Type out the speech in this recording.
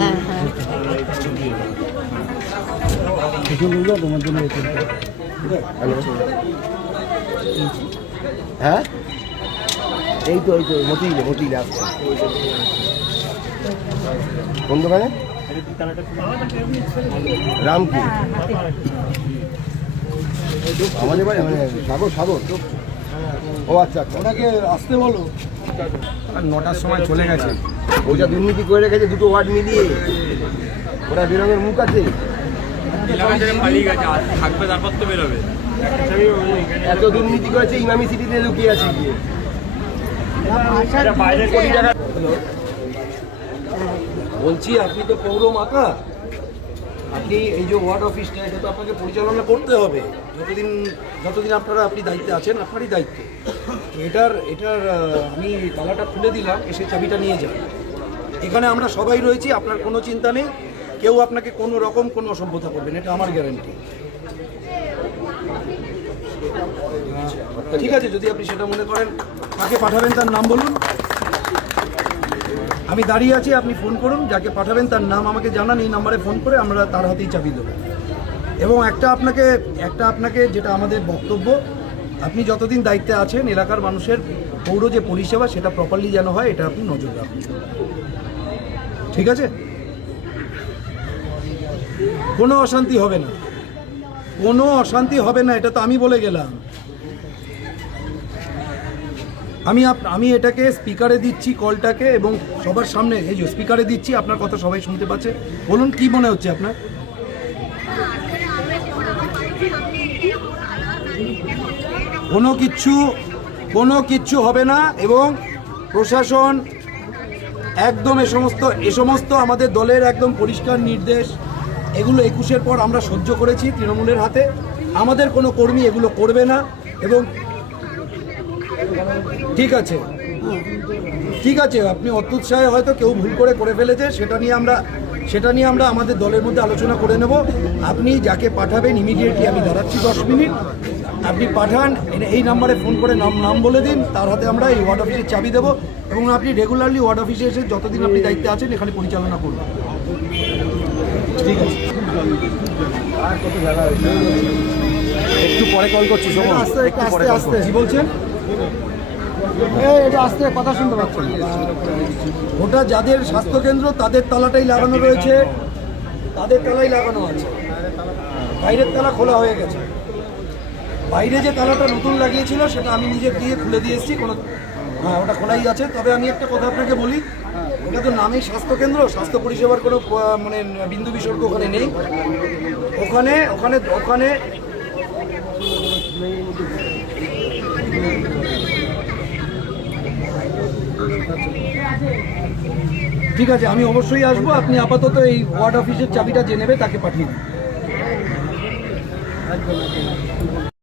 হ্যাঁ হ্যাঁ তোমার জন্য হ্যাঁ এই তো মতিলে আসছে কোন দোকানে রাম কি আমাদের বাড়ি মানে সাগর ও আচ্ছা ওটাকে আসতে বলো। আর 9টার সময় চলে গেছে। ওইটা দুর্নীতি করে রেখেছে দুটো ওয়ার্ড মিলিয়ে, ওরা বেরোনোর মুখ আছে। থাকবে তারপর তো বেরোবে। এত দুর্নীতি করেছে ইমামি সিটিতে লুকিয়ে আছে গিয়ে। বলছি আপনি তো পৌর মাতা, আপনি এই যে ওয়ার্ড অফিসটা এটা তো আপনাকে পরিচালনা করতে হবে যতদিন আপনি দায়িত্বে আছেন, আপনারই দায়িত্ব। এটার আমি তালাটা খুলে দিলাম, এসে চাবিটা নিয়ে যান। এখানে আমরা সবাই রয়েছি, আপনার কোনো চিন্তা নেই, কেউ আপনাকে কোনো রকম কোনো অসভ্যতা করবেন, এটা আমার গ্যারান্টি। ঠিক আছে, যদি আপনি সেটা মনে করেন, কাকে পাঠাবেন তার নাম বলুন, আমি দাঁড়িয়ে আছি, আপনি ফোন করুন, যাকে পাঠাবেন তার নাম আমাকে জানান, এই নাম্বারে ফোন করে আমরা তার হাতেই চাবি দেবো। এবং একটা আপনাকে যেটা আমাদের বক্তব্য, আপনি যতদিন দায়িত্বে আছেন এলাকার মানুষের পৌর যে পরিষেবা সেটা প্রপারলি যেন হয়, এটা আপনি নজর রাখুন। ঠিক আছে, কোনো অশান্তি হবে না, কোনো অশান্তি হবে না, এটা তো আমি বলে গেলাম। আমি এটাকে স্পিকারে দিচ্ছি কলটাকে, এবং সবার সামনে এই যে স্পিকারে দিচ্ছি, আপনার কথা সবাই শুনতে পাচ্ছে। বলুন কি মনে হচ্ছে আপনার? কোনো কিচ্ছু হবে না, এবং প্রশাসন একদম এ সমস্ত আমাদের দলের একদম পরিষ্কার নির্দেশ। এগুলো 21-এর পর আমরা সহ্য করেছি তৃণমূলের হাতে, আমাদের কোনো কর্মী এগুলো করবে না। এবং ঠিক আছে, আপনি অত্যুৎসাহে হয়তো কেউ ভুল করে ফেলেছে, সেটা নিয়ে আমরা আমাদের দলের মধ্যে আলোচনা করে নেব। আপনি যাকে পাঠাবেন ইমিডিয়েটলি আমি দাঁড়াচ্ছি 10 মিনিট, আপনি পাঠান, এই নাম্বারে ফোন করে নাম বলে দিন, তার হাতে আমরা এই ওয়ার্ড অফিসের চাবি দেবো। এবং আপনি রেগুলারলি ওয়ার্ড অফিসে এসে যতদিন আপনি দায়িত্বে আছেন এখানে পরিচালনা করুন। ঠিক আছে, একটু পরে কল করছি, কি বলছেন? আস্তে কথা শুনতে পাচ্ছেন। ওটা যাদের স্বাস্থ্যকেন্দ্র তাদের তালাটাই লাগানো রয়েছে, তাদের তালাই লাগানো আছে, বাইরের তালা খোলা হয়ে গেছে। বাইরে যে তালাটা নতুন লাগিয়েছিল সেটা আমি নিজে গিয়ে খুলে দিয়ে এসেছি, হ্যাঁ ওটা খোলাই আছে। তবে আমি একটা কথা আপনাকে বলি, ওটা তো নামেই স্বাস্থ্যকেন্দ্র, স্বাস্থ্য পরিষেবার কোনো মানে বিন্দু বিসর্গ ওখানে নেই। ওখানে ঠিক আছে, আমি অবশ্যই আসবো। আপনি আপাতত এই ওয়ার্ড অফিসের চাবিটা যে নেবে তাকে পাঠিয়ে দিন।